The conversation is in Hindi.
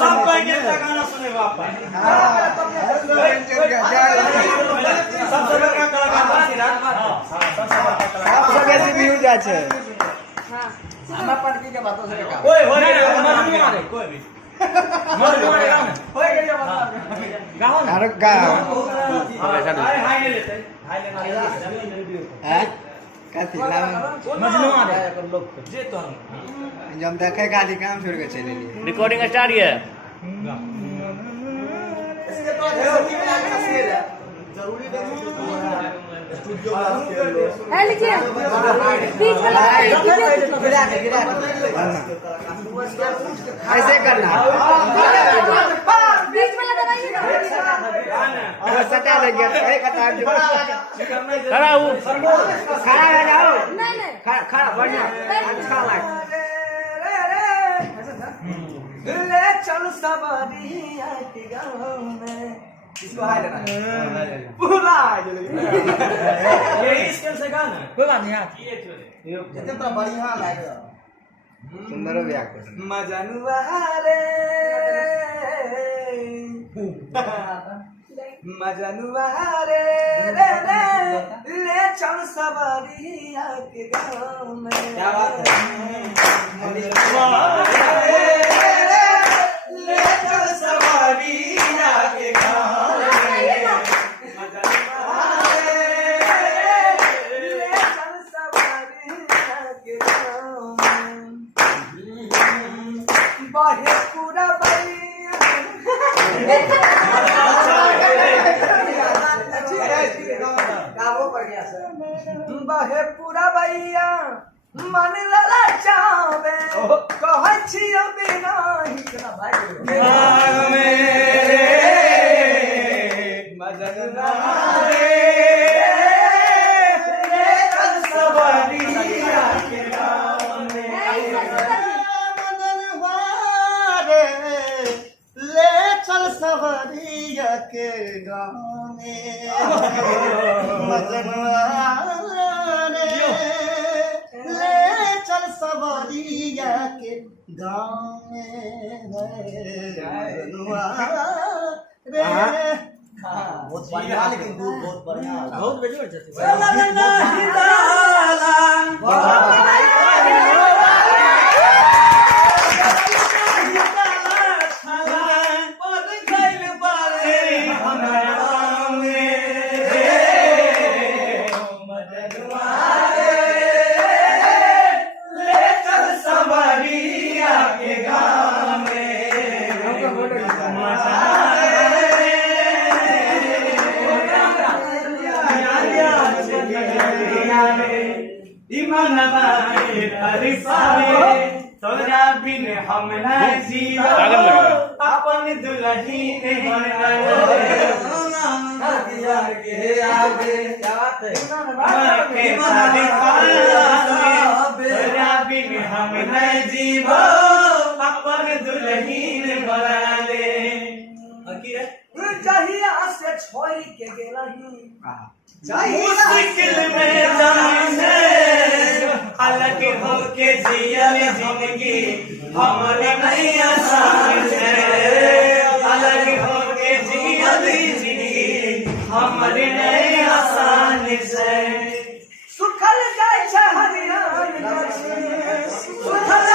सब बैठे गाना सुने बापा सबसे बड़का कलाकार सबसे बेसी व्यूज आ छै हमरा पटकी के बातों से का ओए हो रे मजनू मारे कोई भी मजनू मारे गाओ ना होय गेले गाओ ना अरे गाओ हाय हाय लेते हाय लेना हैं कथि लावन मजनू मारे जे तो जब देखे खाली काम छोड़ के चले लिए रिकॉर्डिंग स्टार्ट है इसके तो जरूरी है जरूरी स्टूडियो है लिखिए बीच वाला गिरा ऐसे करना बीच वाला दबाइए ना अगर सटा लग गया कहे कतार जो खड़ा हूँ खड़ा हो जाओ नहीं नहीं खड़ा बढ़िया अच्छा लग ले चल सवारी आके गाँव में इसको हाय लेना पूरा ये स्केल से गाना कोई बात नहीं जितने तो बढ़िया लगे सुंदर व्याकरण मजनुआ रे मजनुआ रे रे रे ले चल सवारी आके गाँव में क्या बात है ले चल सवारी आके गाँव में मजनुआ रे ले चल सवारी आके गाँव में बाहे पूरा बैया गावो पड़ गया सर बाहे पूरा बैया मन लला चावे कहै छियो बिना हिकना भाई मजनुआ रे ले चल सवारी आके गाँव में ले चल सवरिया के गाँव में मजनुआ रे ले चल सवरिया के गाँव में मजनुआ रे बहुत बढ़िया लेकिन बहुत बढ़िया बहुत बढ़िया तोरा बिन हम न जीवा अपन दुल्ही ने दिया के आगे क्या बात है तोरा बिन हम न जीवा अपन दुल्ही ने बना ले चाहिए से छोड़ के गेलही मुश्किल में जाने अलग होके जियल जिंदगी हमारे नहीं आसान है अलग होके जियल जिंदगी हमारे नहीं आसान है सुखल जाय छै हरियाण सुखल